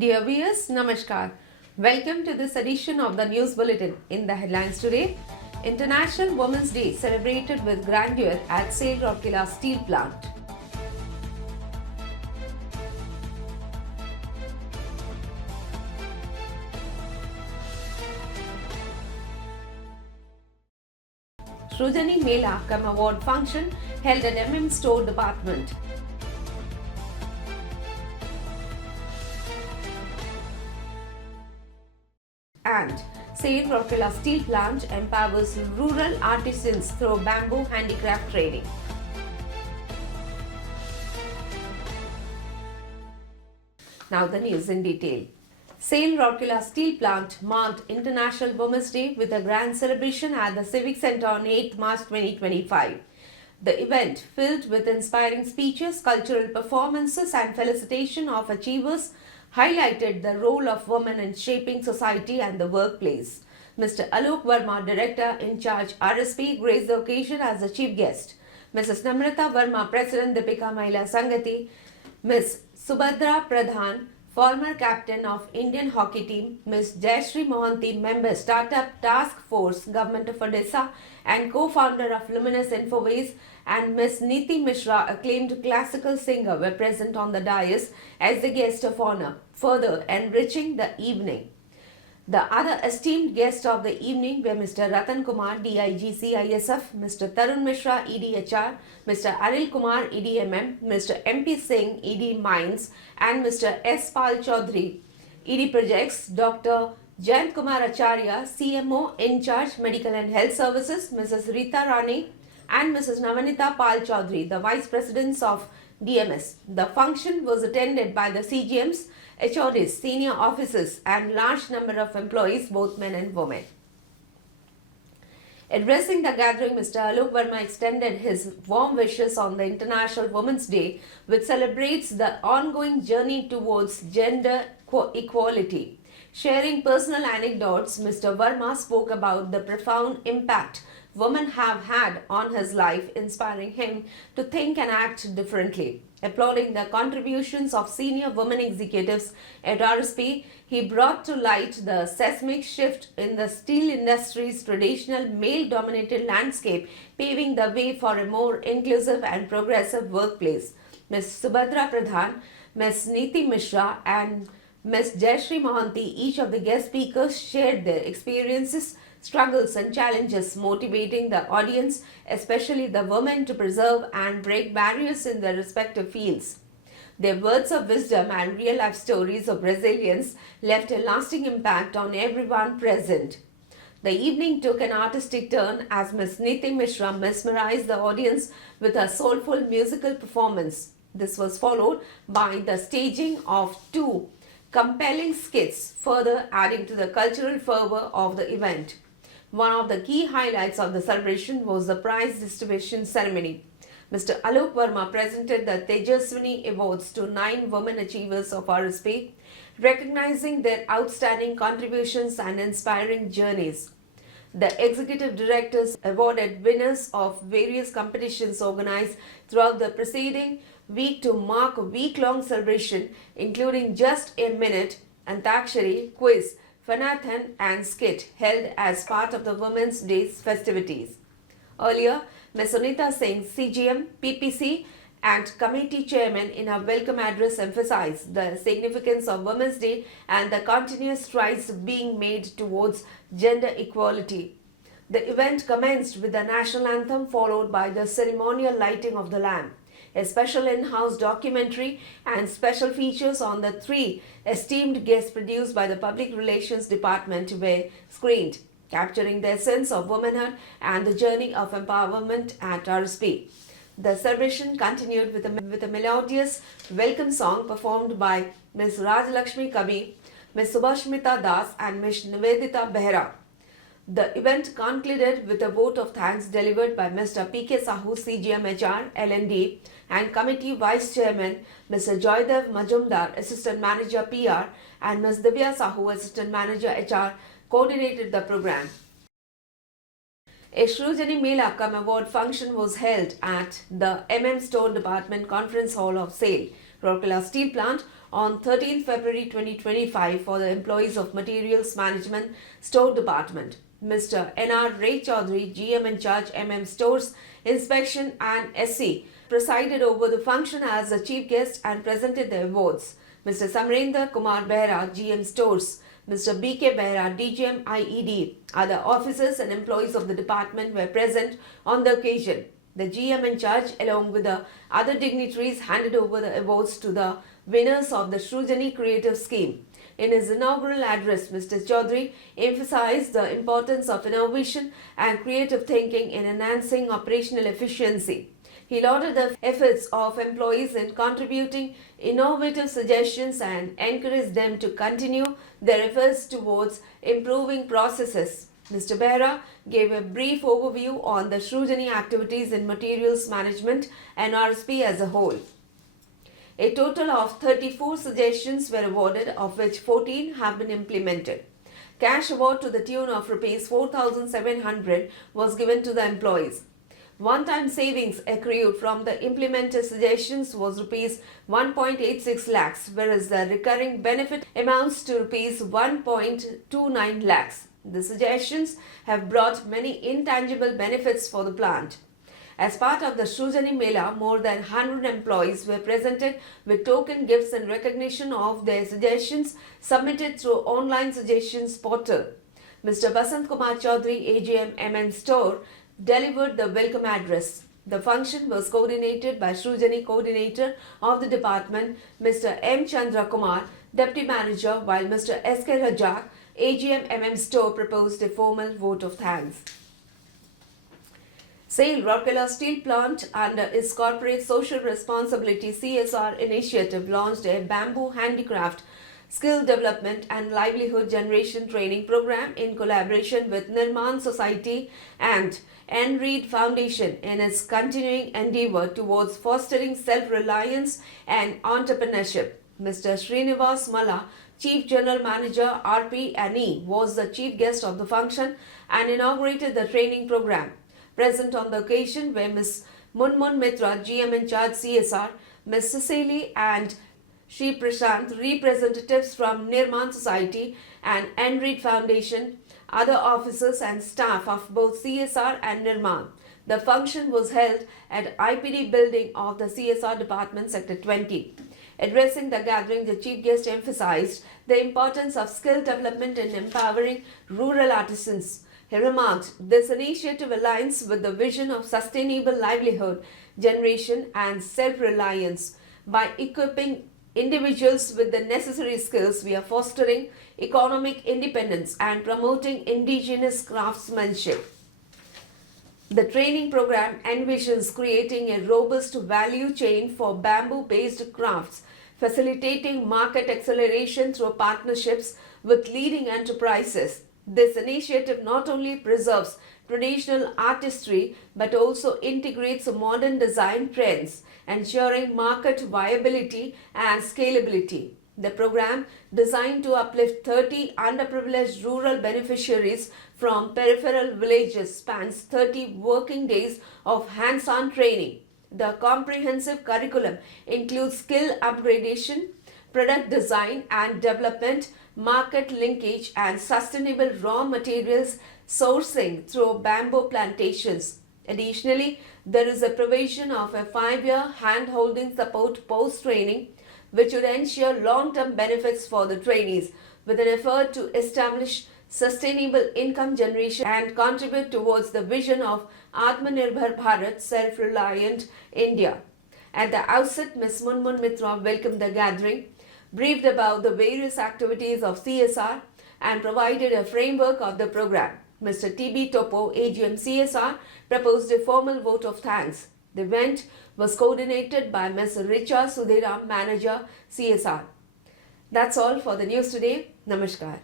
Dear viewers, Namaskar. Welcome to this edition of the News Bulletin. In the headlines today, International Women's Day celebrated with grandeur at Rourkela Steel Plant. Shrujani Mela Kam Award function held at Store Department. And Rourkela Steel Plant empowers rural artisans through bamboo handicraft training. Now the news in detail. Rourkela Steel Plant marked International Women's Day with a grand celebration at the Civic Centre on 8 March 2025. The event, filled with inspiring speeches, cultural performances and felicitation of achievers, highlighted the role of women in shaping society and the workplace. Mr. Alok Verma, Director in charge RSTV, graced the occasion as the chief guest. Mrs. Namrata Verma, President Deepika Mahila Sangati, Ms. Subhadra Pradhan, former captain of Indian hockey team, Ms. Jayashree Mohanty, member Startup Task Force, Government of Odisha, and co-founder of Luminous Infoways, and Ms. Niti Mishra, acclaimed classical singer, were present on the dais as the guest of honor, further enriching the evening. The other esteemed guests of the evening were Mr. Ratan Kumar, DIG CISF, Mr. Tarun Mishra, EDHR, Mr. Anil Kumar, EDMM, Mr. MP Singh, ED Mines, and Mr. S. Pal Chaudhary, ED Projects, Dr. Jayant Kumar Acharya, CMO in charge Medical and Health Services, Mrs. Rita Rani, and Mrs. Navanita Pal Chaudhary, the Vice Presidents of DMS. The function was attended by the CGMs, HODs, senior officers, and large number of employees, both men and women. Addressing the gathering, Mr. Alok Verma extended his warm wishes on the International Women's Day, which celebrates the ongoing journey towards gender equality. Sharing personal anecdotes, Mr. Verma spoke about the profound impact women have had on his life, inspiring him to think and act differently. Applauding the contributions of senior women executives at RSP, he brought to light the seismic shift in the steel industry's traditional male-dominated landscape, paving the way for a more inclusive and progressive workplace. Ms. Subhadra Pradhan, Ms. Niti Mishra, and Ms. Jayashree Mohanty, each of the guest speakers, shared their experiences, struggles and challenges, motivating the audience, especially the women, to preserve and break barriers in their respective fields. Their words of wisdom and real-life stories of resilience left a lasting impact on everyone present. The evening took an artistic turn as Ms. Niti Mishra mesmerized the audience with a soulful musical performance. This was followed by the staging of two compelling skits, further adding to the cultural fervor of the event. One of the key highlights of the celebration was the prize distribution ceremony. Mr. Alok Verma presented the Tejaswini Awards to 9 women achievers of RSP, recognizing their outstanding contributions and inspiring journeys. The executive directors awarded winners of various competitions organized throughout the preceding week to mark a week-long celebration, including Just a Minute, Antakshari, Quiz, Fanathan and Skit, held as part of the Women's Day's festivities. Earlier, Ms. Sunita Singh, CGM, PPC and committee chairman, in her welcome address emphasized the significance of Women's Day and the continuous strides being made towards gender equality. The event commenced with the national anthem, followed by the ceremonial lighting of the lamp. A special in-house documentary and special features on the 3 esteemed guests produced by the Public Relations Department were screened, capturing the essence of womanhood and the journey of empowerment at RSP. The celebration continued with a melodious welcome song performed by Ms. Rajlakshmi Kabi, Ms. Subhashmita Das and Ms. Nivedita Behra. The event concluded with a vote of thanks delivered by Mr. P.K. Sahu, CGM HR, L&D, and Committee Vice Chairman, Mr. Joydev Majumdar, Assistant Manager PR, and Ms. Divya Sahu, Assistant Manager HR, coordinated the program. A Shrujani Mela Kam Award function was held at the Store Department Conference Hall of SAIL, Rourkela Steel Plant, on 13 February 2025 for the employees of Materials Management Store Department. Mr. N.R. Ray Chaudhary, GM in charge MM Stores Inspection and SC, presided over the function as the chief guest and presented the awards. Mr. Samrendra Kumar Behra, GM Stores, Mr. B.K. Behra, DGM IED, other officers and employees of the department were present on the occasion. The GM in charge, along with the other dignitaries, handed over the awards to the winners of the Shrujani Creative Scheme. In his inaugural address, Mr. Chaudhary emphasized the importance of innovation and creative thinking in enhancing operational efficiency. He lauded the efforts of employees in contributing innovative suggestions and encouraged them to continue their efforts towards improving processes. Mr. Behra gave a brief overview on the Shrujani activities in materials management and RSP as a whole. A total of 34 suggestions were awarded, of which 14 have been implemented. Cash award to the tune of Rs 4,700 was given to the employees. One-time savings accrued from the implemented suggestions was Rs 1.86 lakhs, whereas the recurring benefit amounts to Rs 1.29 lakhs. The suggestions have brought many intangible benefits for the plant. As part of the Shrujani Mela, more than 100 employees were presented with token gifts in recognition of their suggestions submitted through online suggestions portal. Mr. Basant Kumar Chaudhary, AGM MN Store, delivered the welcome address. The function was coordinated by Shrujani Coordinator of the department, Mr. M. Chandra Kumar, Deputy Manager, while Mr. S.K. Rajak, AGM MM Store, proposed a formal vote of thanks. SAIL Rourkela Steel Plant, under its Corporate Social Responsibility CSR initiative, launched a bamboo handicraft skill development and livelihood generation training program in collaboration with Nirman Society and NREAD Foundation in its continuing endeavor towards fostering self-reliance and entrepreneurship. Mr. Srinivas Malla, Chief General Manager RP&E, was the chief guest of the function and inaugurated the training program. Present on the occasion were Ms. Munmun Mitra, GM in charge CSR, Ms. Cecily and Shri Prashant, representatives from Nirman Society and NREAD Foundation, other officers and staff of both CSR and Nirman. The function was held at IPD building of the CSR Department, Sector 20. Addressing the gathering, the chief guest emphasized the importance of skill development in empowering rural artisans. He remarked, this initiative aligns with the vision of sustainable livelihood generation and self-reliance. By equipping individuals with the necessary skills, we are fostering economic independence and promoting indigenous craftsmanship. The training program envisions creating a robust value chain for bamboo-based crafts, facilitating market acceleration through partnerships with leading enterprises. This initiative not only preserves traditional artistry but also integrates modern design trends, ensuring market viability and scalability. The program, designed to uplift 30 underprivileged rural beneficiaries from peripheral villages, spans 30 working days of hands-on training. The comprehensive curriculum includes skill upgradation, product design and development, market linkage and sustainable raw materials sourcing through bamboo plantations. Additionally, there is a provision of a 5-year hand-holding support post-training which would ensure long-term benefits for the trainees, with an effort to establish sustainable income generation and contribute towards the vision of Atmanirbhar Bharat, self-reliant India. At the outset, Ms. Munmun Mitra welcomed the gathering, briefed about the various activities of CSR and provided a framework of the program. Mr. T.B. Topo, AGM CSR, proposed a formal vote of thanks. The event was coordinated by Ms. Richa Sudhiram, Manager CSR. That's all for the news today. Namaskar.